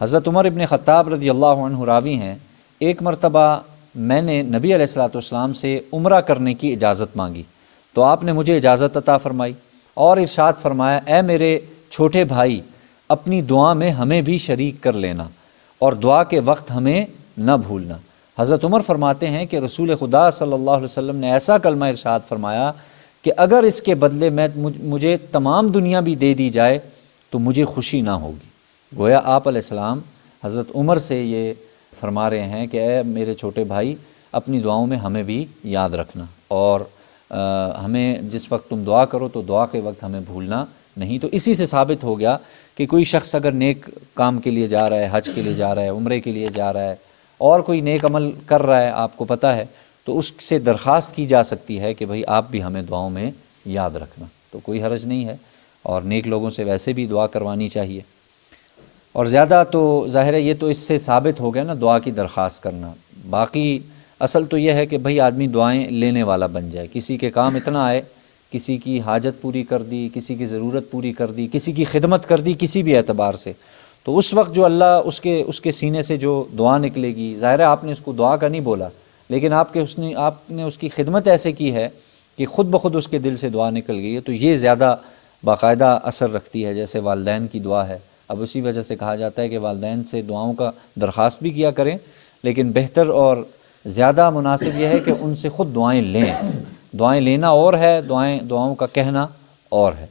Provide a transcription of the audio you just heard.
حضرت عمر ابن خطاب رضی اللہ عنہ راوی ہیں، ایک مرتبہ میں نے نبی علیہ الصلوۃ والسلام سے عمرہ کرنے کی اجازت مانگی تو آپ نے مجھے اجازت عطا فرمائی اور ارشاد فرمایا، اے میرے چھوٹے بھائی، اپنی دعا میں ہمیں بھی شریک کر لینا اور دعا کے وقت ہمیں نہ بھولنا۔ حضرت عمر فرماتے ہیں کہ رسول خدا صلی اللہ علیہ وسلم نے ایسا کلمہ ارشاد فرمایا کہ اگر اس کے بدلے مجھے تمام دنیا بھی دے دی جائے تو مجھے خوشی نہ ہوگی۔ گویا آپ علیہ السلام حضرت عمر سے یہ فرما رہے ہیں کہ اے میرے چھوٹے بھائی، اپنی دعاؤں میں ہمیں بھی یاد رکھنا اور ہمیں جس وقت تم دعا کرو تو دعا کے وقت ہمیں بھولنا نہیں۔ تو اسی سے ثابت ہو گیا کہ کوئی شخص اگر نیک کام کے لیے جا رہا ہے، حج کے لیے جا رہا ہے، عمرے کے لیے جا رہا ہے اور کوئی نیک عمل کر رہا ہے، آپ کو پتہ ہے، تو اس سے درخواست کی جا سکتی ہے کہ بھائی آپ بھی ہمیں دعاؤں میں یاد رکھنا، تو کوئی حرج نہیں ہے، اور نیک لوگوں سے ویسے بھی دعا کروانی چاہیے۔ اور زیادہ تو ظاہر ہے یہ تو اس سے ثابت ہو گیا نا دعا کی درخواست کرنا، باقی اصل تو یہ ہے کہ بھائی آدمی دعائیں لینے والا بن جائے، کسی کے کام اتنا آئے، کسی کی حاجت پوری کر دی، کسی کی ضرورت پوری کر دی، کسی کی خدمت کر دی کسی بھی اعتبار سے، تو اس وقت جو اللہ اس کے سینے سے جو دعا نکلے گی، ظاہر ہے آپ نے اس کو دعا کا نہیں بولا، لیکن آپ نے اس کی خدمت ایسے کی ہے کہ خود بخود اس کے دل سے دعا نکل گئی ہے، تو یہ زیادہ باقاعدہ اثر رکھتی ہے، جیسے والدین کی دعا ہے۔ اب اسی وجہ سے کہا جاتا ہے کہ والدین سے دعاؤں کا درخواست بھی کیا کریں، لیکن بہتر اور زیادہ مناسب یہ ہے کہ ان سے خود دعائیں لیں۔ دعائیں لینا اور ہے، دعاؤں کا کہنا اور ہے۔